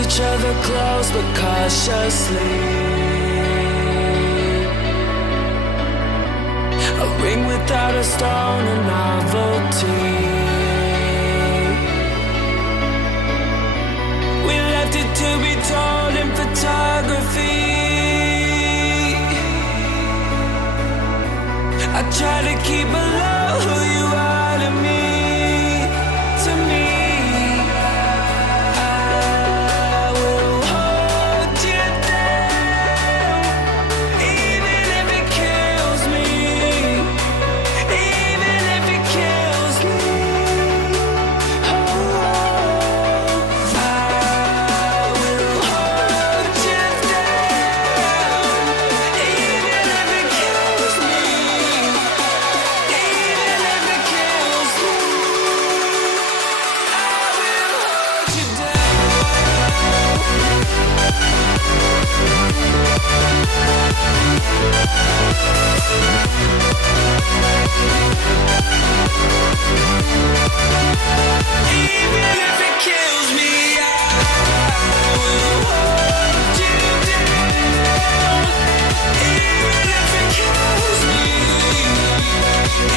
each other close but cautiously. A ring without a stone, a novelty. We left it to be told in photography. I try to keep below who you are to me. To me, I will hold you down, even if it kills me. Even if it kills me. Oh, I will hold you down, even if it kills me. Even if it kills me, I will hold you even if it kills me, I will hold you down. Even if it kills me,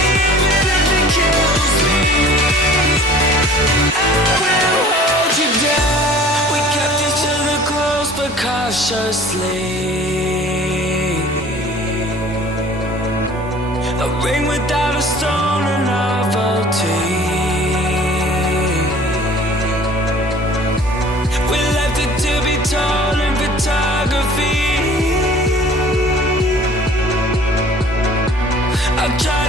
even if it kills me, I will hold you down. We kept each other close but cautiously. A ring without a stone, a novelty. We left it to be told in photography. I tried